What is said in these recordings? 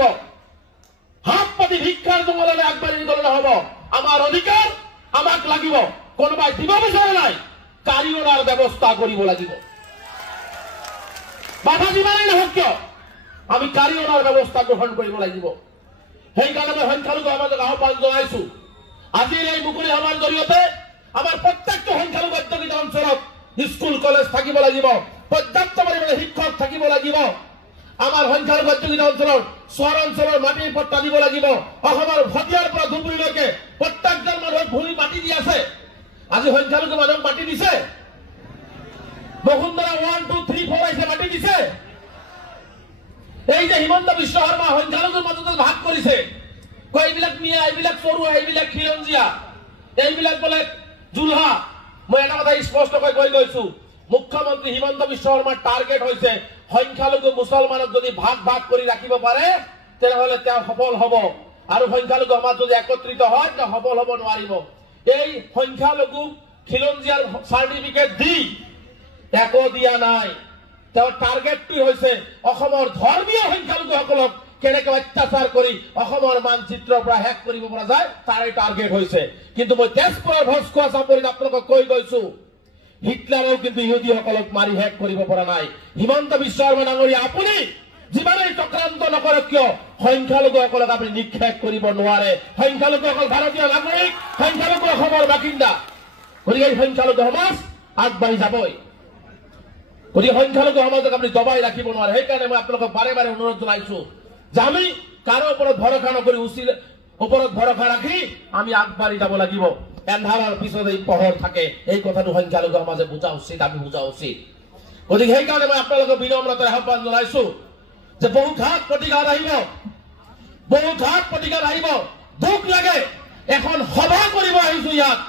লাগিব হাত পাতি ভিক্ষাৰ জংগললৈ আগবাঢ়ি গ'লে নহ'ব আমাৰ অধিকাৰ আমাক লাগিব কোনোবাই দিব বিচৰা নাই কাৰিকৰৰ ব্যৱস্থা কৰিব লাগিব বাধা যিমানেই নহওক কিয় আমি কাৰিকৰৰ ব্যৱস্থা গ্ৰহণ কৰিব লাগিব সেইকাৰণে মই সংখ্যালঘু সমাজক আহ্বান জনাইছো আজিৰ এই মুকলি সভাৰ জৰিয়তে আমাৰ প্ৰত্যেকটো সংখ্যালঘু অধ্যুষিত অঞ্চলত স্কুল কলেজ থাকিব লাগিব পৰ্যাপ্ত পৰিমাণে শিক্ষক থাকিব লাগিব আমাৰ সংখ্যালঘু অধ্যুষিত অঞ্চলৰ চহৰ অঞ্চলৰ মাটিৰ পট্টা দিব লাগিব অসমৰ ভটিয়াৰ পৰা ধুবুৰীলৈকে প্ৰত্যেকজন মানুহক ভূমি মাটি দি আছে আজি সংখ্যালঘু মানুহক মাটি দিছে বসুন্ধৰা 1 2 3 4 আহিছে মাটি দিছে এই যে হিমন্ত বিশ্ব শৰ্মা সংখ্যালঘুৰ মাজতে ভাগ কৰিছে এইবিলাক মিয়া এইবিলাক চৰুৱা এইবিলাক খিলঞ্জীয়া এইবিলাক বোলে জুলহা মই এটা কথা স্পষ্টকৈ কৈ গৈছো মুখ্যমন্ত্ৰী হিমন্ত বিশ্ব শৰ্মাৰ টাৰ্গেট হৈছে সংখ্যালঘু মুছলমানক যদি ভাগ ভাগ কৰি ৰাখিব পাৰে তেনেহলে তেওঁ সফল হ'ব আৰু সংখ্যালঘু সমাজ যদি একত্ৰিত হয় তেওঁ সফল হ'ব নোৱাৰিব এই সংখ্যালঘু খিলঞ্জীয়াৰ চাৰ্টিফিকেট দি একো দিয়া নাই তেওঁৰ টাৰ্গেটটো হৈছে অসমৰ ধৰ্মীয় সংখ্যালঘুসকলক কেনেকৈ অত্যাচাৰ কৰি অসমৰ মানচিত্ৰৰ পৰা হেক কৰিব পৰা যায় তাৰে টাৰ্গেট হৈছে কিন্তু মই তেজপুৰৰ ভস্কোৱা চাপৰিত আপোনালোকক কৈ গৈছো হিটলাৰেও কিন্তু ইহুদীসকলক মাৰি হেক কৰিব পৰা নাই হিমন্ত বিশ্ব শৰ্মা ডাঙৰীয়া আপুনি যিমানেই চক্ৰান্ত নকৰক কিয় সংখ্যালঘুসকলক আপুনি নিক্ষেপ কৰিব নোৱাৰে সংখ্যালঘুসকল ভাৰতীয় নাগৰিক সংখ্যালঘু অসমৰ বাসিন্দা গতিকে এই সংখ্যালঘু সমাজ আগবাঢ়ি যাবই গতিকে সংখ্যালঘু সমাজক আপুনি দবাই ৰাখিব নোৱাৰে সেইকাৰণে মই আপোনালোকক বাৰে বাৰে অনুৰোধ জনাইছো যে আমি কাৰো ওপৰত ভৰসা নকৰি ওপৰত ভৰসা ৰাখি আমি আগবাঢ়ি যাব লাগিব এন্ধাৰৰ পিছত এই পোহৰ থাকে এই কথাটো সংখ্যালঘু সমাজে বুজা উচিত আমি বুজা উচিত গতিকে সেইকাৰণে মই আপোনালোকক বিনম্ৰতাৰে আহ্বান জনাইছো যে বহু ঘাত প্ৰতিঘাত আহিব দুখ লাগে এখন সভা কৰিব আহিছো ইয়াত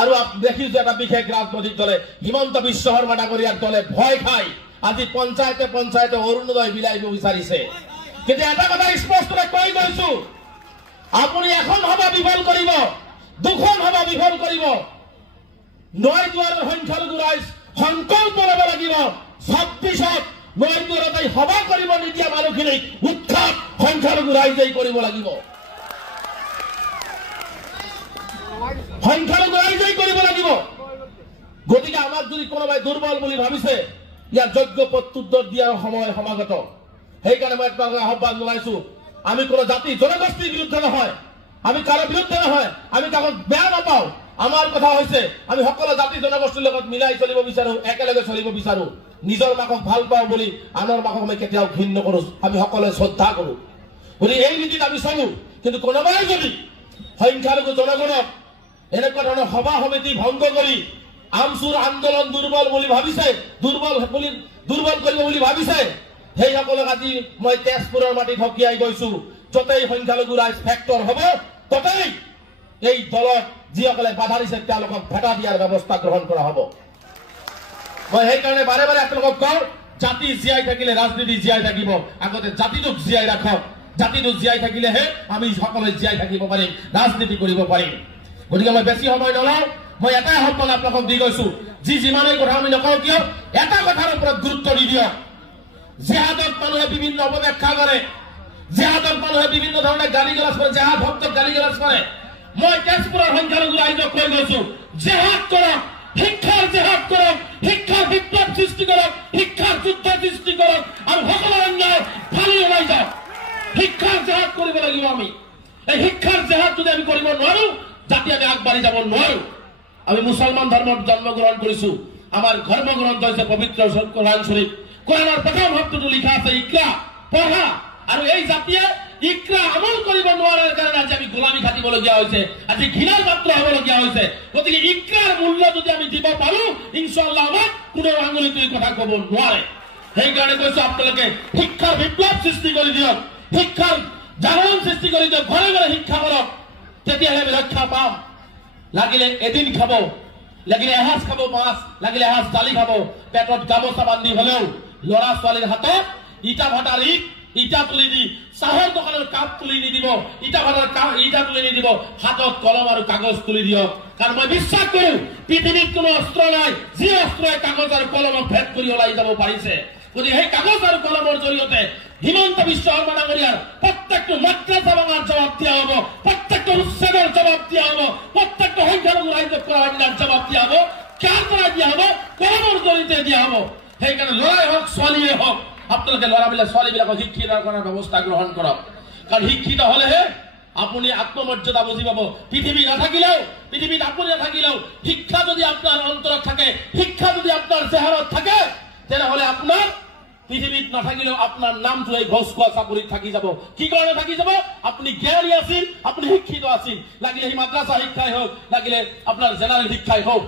আৰু দেখিছো এটা বিশেষ ৰাজনৈতিক দলে হিমন্ত বিশ্ব শৰ্মা ডাঙৰীয়াৰ দলে ভয় খাই আজি পঞ্চায়তে অৰুণোদয় বিলাইব বিচাৰিছে কিন্তু এটা কথা স্পষ্টকৈ কৈ গৈছো আপুনি এখন সভা বিফল কৰিব দুখন সভা বিফল কৰিব নয় দুৱাৰৰ সংখ্যালঘু ৰাইজ সংকল্প ল'ব লাগিব 26ত নয় দুৱাৰত সভা কৰিব নিদিয়া মানুহখিনিক উৎখাত সংখ্যালঘু ৰাইজেই কৰিব লাগিব সংখ্যালঘু ৰাইজেই কৰিব লাগিব গতিকে আমাক যদি কোনোবাই দুৰ্বল বুলি ভাবিছে ইয়াৰ যোগ্য প্ৰত্যুত্তৰ দিয়াৰ সময় সমাগত সেইকাৰণে মই আপোনালোকক আহ্বান জনাইছো আমি কোনো জাতি জনগোষ্ঠীৰ বিৰুদ্ধে নহয় আমি কাৰো বিৰুদ্ধে নহয় আমি কাকো বেয়া নাপাওঁ আমাৰ কথা হৈছে আমি সকলো জাতি জনগোষ্ঠীৰ লগত মিলাই চলিব বিচাৰো একেলগে চলিব বিচাৰো নিজৰ মাকক ভাল পাওঁ বুলি আনৰ মাকক আমি কেতিয়াও ঘৃণ নকৰো আমি সকলোৱে শ্ৰদ্ধা কৰো গতিকে এই নীতিত আমি চলো কিন্তু কোনোবাই যদি সংখ্যালঘু জনগণক এনেকুৱা ধৰণৰ সভা সমিতি ভংগ কৰি আমচুৰ আন্দোলন দুৰ্বল বুলি ভাবিছে দুৰ্বল কৰিব বুলি ভাবিছে সেইসকলক আজি মই তেজপুৰৰ মাটিত হকিয়াই গৈছো যতেই সংখ্যালঘু ৰাইজ ফেক্টৰ হ'ব ততেই এই দলক যিসকলে বাধা দিছে তেওঁলোকক ভেটা দিয়াৰ ব্যৱস্থা গ্ৰহণ কৰা হ'ব মই সেইকাৰণে বাৰে বাৰে আপোনালোকক কওঁ জাতি জীয়াই থাকিলে ৰাজনীতি জীয়াই থাকিব আগতে জাতিটোক জীয়াই ৰাখক জাতিটো জীয়াই থাকিলেহে আমি সকলোৱে জীয়াই থাকিব পাৰিম ৰাজনীতি কৰিব পাৰিম গতিকে মই বেছি সময় নলওঁ মই এটাই আহ্বান আপোনালোকক দি গৈছো যিমানেই কথা আমি নকওঁ কিয় এটা কথাৰ ওপৰত গুৰুত্ব দি দিয়ক জেহাদত মানুহে বিভিন্ন অপব্যাখ্যা কৰে জেহাদত মানুহে বিভিন্ন ধৰণে গালি গালাজ কৰে জেহাদ ভক্তক গালি গালাজ কৰে মই তেজপুৰৰ সংখ্যালঘু ৰাইজক কৈ গৈছো জেহাদ কৰক শিক্ষাৰ জেহাদ কৰক শিক্ষাৰ বিপ্লৱ সৃষ্টি কৰক শিক্ষাৰ যুদ্ধ সৃষ্টি কৰক আৰু সকলো অন্যায় ফালি ওলাই যাওক শিক্ষাৰ জেহাদ কৰিব লাগিব আমি এই শিক্ষাৰ জেহাদ যদি আমি কৰিব নোৱাৰো জাতি আমি আগবাঢ়ি যাব নোৱাৰো আমি মুছলমান ধৰ্মত জন্মগ্ৰহণ কৰিছো আমাৰ ধৰ্মগ্ৰন্থ হৈছে পবিত্ৰ কোৰআন শৰীফ কোৰআনেৰ প্ৰথম শব্দটো লিখা আছে ইকৰা পড়া আৰ এই জাতীয় ইকৰা আমল কৰিব নোৱাৰাৰ কাৰণে আজি আমি গোলামী খাটিবলগীয়া হৈছে আজি ঘৃণাৰ পাত্ৰ হ'বলগীয়া হৈছে গতিকে ইকৰাৰ মূল্য যদি আমি দিব পাৰো ইনশাআল্লাহ আমাক কোনো আঙুলিটোই কথা ক'ব নোৱাৰে সেইকাৰণে কৈছো আপোনালোকে শিক্ষাৰ বিপ্লৱ সৃষ্টি কৰি দিয়ক শিক্ষাৰ জাগৰণ সৃষ্টি কৰি দিয়ক ঘৰে ঘৰে শিক্ষা কৰক তেতিয়াহে আমি ৰক্ষা পাম লাগিলে এদিন খাব লাগিলে এসাঁজ খাব মাছ লাগিলে এসাঁজ দালি খাব পেটত গামোচা বান্ধি হলেও লৰা ছোৱালীৰ হাতত ইটা ভাটাৰ ইটা তুলি দি চাহৰ দোকানৰ কাপ তুলি নিদিব ইটা ভাটাৰ ইটা তুলি নিদিব হাতত কলম আৰু কাগজ তুলি দিয়ক কাৰণ মই বিশ্বাস কৰো পৃথিৱীত কোনো অস্ত্ৰ নাই যি অস্ত্ৰই কাগজ আৰু কলমক ভেদ কৰি ওলাই যাব পাৰিছে গতিকে সেই কাগজ আৰু কলমৰ জৰিয়তে হিমন্ত বিশ্ব শর্মা ডাঙরিয়ার প্রত্যেকটা মাদ্রাসা ভাঙার জবাব দেওয়া হবো, প্রত্যেকটা উচ্ছেদের জবাব দেওয়া হবো, প্রত্যেকটা সংখ্যালঘু রাজ্য করার জবাব দেওয়া হবো, কার দ্বারা দেওয়া হবো, কোন দলিতে দেওয়া হবো। সেইখানে লড়াই হোক সলিয়ে হোক, আপনাদেরকে লড়াবিলা সলিবিলাকে শিক্ষিত করার ব্যবস্থা গ্রহণ করক। কারণ শিক্ষিত হলেহে আপনি আত্মমর্যাদা বুঝি পাব। পৃথিবী নাথাকিলেও, পৃথিবীত আপনি নাথাকিলেও শিক্ষা যদি আপনার অন্তৰত থাকে, শিক্ষা যদি আপনাৰ চেহাৰাত থাকে, তেনেহলে আপনাৰ পৃথিবীত নাথাকিলেও আপনাৰ নামটো এই ঘোষ খোৱা চাকরিত থাকি যাব। কি কারণে থাকি যাব? আপনি জ্ঞানী আছিল, আপনি শিক্ষিত আছিল, লাগিলে সেই মাদ্রাসা শিক্ষাই হোক, লাগিলে আপনার জেনারেল শিক্ষাই হোক।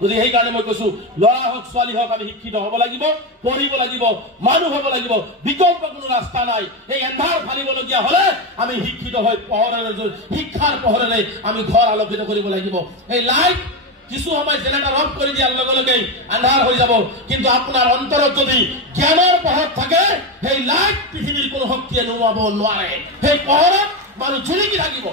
যদি সেইকাৰণে মই কৈছো লৰা হোক ছোৱালী হোক আমি শিক্ষিত হব লাগিব, পঢ়িব লাগিব, মানুহ হব লাগিব, বিকল্প কোনো ৰাস্তা নাই। এই এন্ধাৰ ফালিবলগীয়া হলে আমি শিক্ষিত হৈ পোহৰেৰে, শিক্ষাৰ পোহৰেৰে আমি ঘৰ আলোকিত কৰিব লাগিব। এই লাইট কিছু সময় জেনেৰেটৰ অফ কৰি দিয়াৰ লগে লগে আন্ধাৰ হৈ যাব, কিন্তু আপোনাৰ অন্তৰত যদি জ্ঞানৰ পোহৰ থাকে, সেই লাইট পৃথিৱীৰ কোনো শক্তিয়ে নুমাব নোৱাৰে। সেই পোহৰত মানুহ ঝুলিকি থাকিব।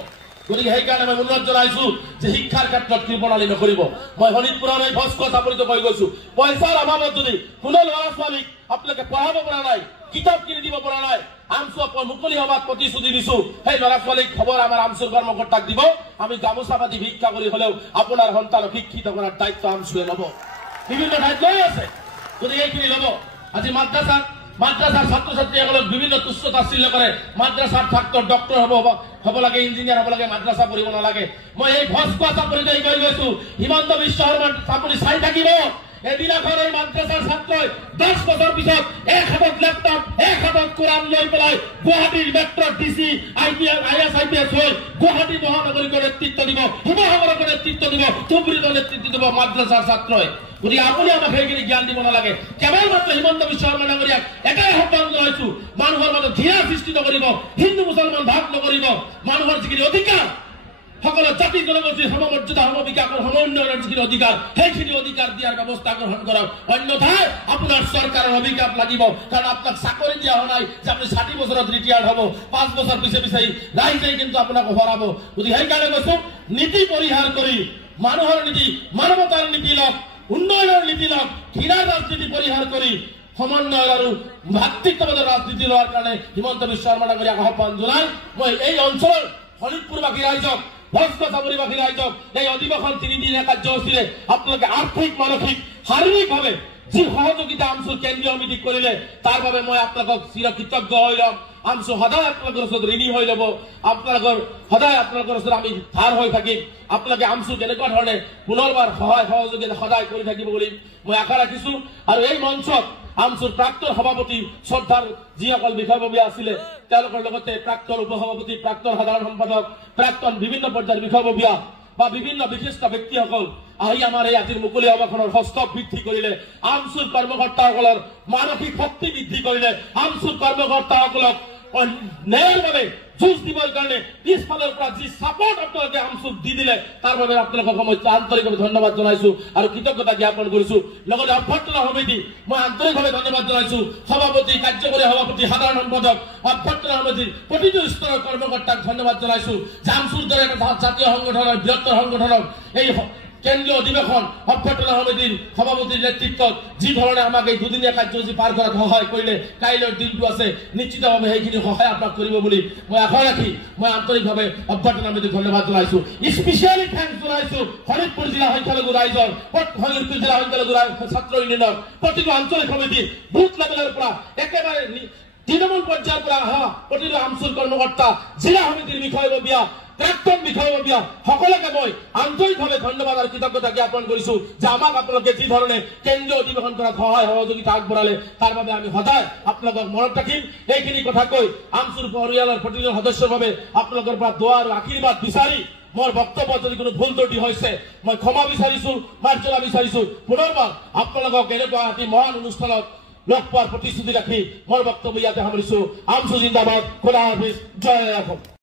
গতিকে সেইকাৰণে মই অনুৰোধ জনাইছো যে শিক্ষাৰ ক্ষেত্ৰত কৃপণালী নকৰিব। মই শোণিতপুৰৰ এই ভস্ক চাপৰিত কৈ গৈছো, পইচাৰ অভাৱত যদি কোনো ল'ৰা ছোৱালীক আপোনালোকে পঢ়াব পৰা নাই, কিতাপ কিনি দিব পৰা নাই, আমচু মুকলি সভাত প্ৰতিশ্ৰুতি দিছো, সেই ল'ৰা ছোৱালীক খবৰ আমাৰ আমচুৰ কৰ্মকৰ্তাক দিব। আমি গামোচা পাতি ভিক্ষা কৰি হলেও আপোনাৰ সন্তানক শিক্ষিত কৰাৰ দায়িত্ব আমচুৱে ল'ব। বিভিন্ন ঠাইত লৈ আছে, গতিকে এইখিনি ল'ব। আজি মাদ্ৰাছাৰ ছাত্ৰ ছাত্ৰীসকলক বিভিন্ন তুচ্ছ তাচ্ছিল্য কৰে। মাদ্ৰাছাৰ ছাত্ৰ ডক্টৰ হ'ব লাগে, ইঞ্জিনিয়াৰ হ'ব লাগে, মাদ্ৰাছা পঢ়িব নালাগে। মই এই ভস্ক চাপৰিতে কৈ গৈছো, হিমন্ত বিশ্ব শৰ্মাৰ চাপৰি চাই থাকিব। এদিনাখন এই মাদ্ৰাছাৰ ছাত্ৰই 10 বছৰ পিছত এক হাতত লেপটপ, এক হাতত কোৰাণ লৈ পেলাই গুৱাহাটীৰ মেট্ৰ' DC IAS IPS হৈ গুৱাহাটী মহানগৰীকৰ নেতৃত্ব দিব, শিৱসাগৰকৰ নেতৃত্ব দিব, ধুবুৰীৰ নেতৃত্ব দিব মাদ্ৰাছাৰ ছাত্ৰই। গতিকে আপুনি আমাক সেইখিনি জ্ঞান দিব নালাগে। কেৱল মাত্ৰ হিমন্ত বিশ্ব শৰ্মা ডাঙৰীয়াক এটাই আহ্বান জনাইছো, মানুহৰ মাজত ঘৃণা সৃষ্টি নকৰিব, হিন্দু মুছলমান ভাগ নকৰিব। মানুহৰ যিখিনি অধিকাৰ, সকলো জাতি জনগোষ্ঠীৰ সমমৰ্যাদা, সমবিকাশৰ, সমোন্নয়নৰ যিখিনি অধিকাৰ, সেইখিনি অধিকাৰ দিয়াৰ ব্যৱস্থা গ্ৰহণ কৰক। অন্যথায় আপোনাৰ চৰকাৰৰ অভিশাপ লাগিব। কাৰণ আপোনাক চাকৰি দিয়া হোৱা নাই যে আপুনি 60 বছৰত ৰিটায়াৰ্ড হ'ব, 5 বছৰ পিছে পিছে ৰাইজে কিন্তু আপোনাক হৰাব। গতিকে সেইকাৰণে কৈছো, নীতি পৰিহাৰ কৰি মানুহৰ নীতি, মানৱতাৰ নীতি লওক, উন্নয়নৰ নীতি লওক, ঘৃণাৰ ৰাজনীতি পৰিহাৰ কৰি সমন্বয় আৰু ভাতৃত্ববাদৰ ৰাজনীতি লোৱাৰ কাৰণে হিমন্ত বিশ্ব শৰ্মা ডাঙৰীয়াক আহ্বান জনাই মই এই অঞ্চলৰ শোণিতপুৰবাসী ৰাইজক, ভস্ক চাপৰিবাসী ৰাইজক এই অধিৱেশন 3 দিনীয়া কাৰ্যসূচীৰে আপোনালোকে আৰ্থিক, মানসিক, শাৰীৰিকভাৱে যি সহযোগিতা আমচুৰ কেন্দ্ৰীয় সমিতিক কৰিলে তাৰ বাবে মই আপোনালোকক চিৰকৃতজ্ঞ হৈ ল'ম। আমচু সদায় আপোনালোকৰ ওচৰত ঋণী হৈ ল'ব। সদায় আপোনালোকৰ ওচৰত আমি ধাৰ হৈ থাকিম। আপোনালোকে আমচু কেনেকুৱা ধৰণে পুনৰবাৰ সহায় সহযোগিতা সদায় কৰি থাকিব বুলি মই আশা ৰাখিছো। আৰু এই মঞ্চত আমচুৰ প্ৰাক্তন সভাপতি শ্ৰদ্ধাৰ যিসকল বিষয়ববীয়া আছিলে, তেওঁলোকৰ লগতে প্ৰাক্তন উপসভাপতি, প্ৰাক্তন সাধাৰণ সম্পাদক, প্ৰাক্তন বিভিন্ন পৰ্যায়ৰ বিষয়ববীয়া বা বিভিন্ন বিশিষ্ট ব্যক্তিসকল আহি আমাৰ এই আজিৰ মুকলি সভাখনৰ হস্তক বৃদ্ধি কৰিলে, আমচুৰ কৰ্মকৰ্তাসকলৰ মানসিক শক্তি বৃদ্ধি কৰিলে, আমচুৰ কৰ্মকৰ্তাসকলক ন্যায়ৰ বাবে যুঁজ দিবৰ কাৰণে পিছফালৰ পৰা যি চাপৰ্ট আপোনালোকে আমচুক দি দিলে তাৰ বাবে আপোনালোকক মই আন্তৰিকভাৱে ধন্যবাদ জনাইছো আৰু কৃতজ্ঞতা জ্ঞাপন কৰিছো। লগতে অভ্যৰ্থনা সমিতি মই আন্তৰিকভাৱে ধন্যবাদ জনাইছো। সভাপতি, কাৰ্যকৰী সভাপতি, সাধাৰণ সম্পাদক, অভ্যৰ্থনা সমিতিৰ প্ৰতিটো স্তৰৰ কৰ্মকৰ্তাক ধন্যবাদ জনাইছো। আমচুৰ দৰে এটা জাতীয় সংগঠনৰ, বৃহত্তৰ সংগঠনক এই কেন্দ্ৰীয় অধিৱেশন অভ্যৰ্থনা সমিতিৰ সভাপতিৰ নেতৃত্বত যি ধৰণে আমাক এই 2 দিনীয়া কাৰ্যসূচী পাৰ কৰাত সহায় কৰিলে, কাইলৈৰ দিনটো আছে, নিশ্চিতভাৱে সেইখিনি সহায় আপোনাক কৰিব বুলি মই আশা ৰাখি মই আন্তৰিকভাৱে অভ্যৰ্থনা সমিতিক ধন্যবাদ জনাইছো। স্পেচিয়েলি থেংকছ জনাইছো শোণিতপুৰ জিলা সংখ্যালঘু ৰাইজৰ, শোণিতপুৰ জিলা সংখ্যালঘু ছাত্ৰ ইউনিয়নৰ প্ৰতিটো আঞ্চলিক সমিতি, বুথ লেভেলৰ পৰা একেবাৰে তৃণমূল পৰ্যায়ৰ পৰা অহা প্ৰতিটো আমচুৰ কৰ্মকৰ্তা, জিলা সমিতিৰ বিষয়ববীয়া, প্ৰাক্তন বিষয়ববীয়া সকলোকে মই আন্তৰিকভাৱে ধন্যবাদ আৰু কৃতজ্ঞতা জ্ঞাপন কৰিছো যে আমাক আপোনালোকে যি ধৰণে কেন্দ্ৰীয় অধিৱেশন কৰাত সহায় সহযোগিতা আগবঢ়ালে তাৰ বাবে আমি সদায় আপোনালোকক মনত ৰাখিম। এইখিনি কথা কৈ আমচুৰ পৰিয়ালৰ প্ৰতিজন সদস্যৰ বাবে আপোনালোকৰ পৰা দোৱা আৰু আশীৰ্বাদ বিচাৰি মোৰ বক্তব্যত যদি কোনো ভুল ত্ৰুটি হৈছে মই ক্ষমা বিচাৰিছো, মাৰ্জনা বিচাৰিছো। পুনৰবাৰ আপোনালোকক এনেকুৱা এটি মহান অনুষ্ঠানত লগ পোৱাৰ প্ৰতিশ্ৰুতি ৰাখি মোৰ বক্তব্য ইয়াতে সামৰিছো। আমচু জিন্দাবাদ, খোদা হাফিজ, জয় অসম।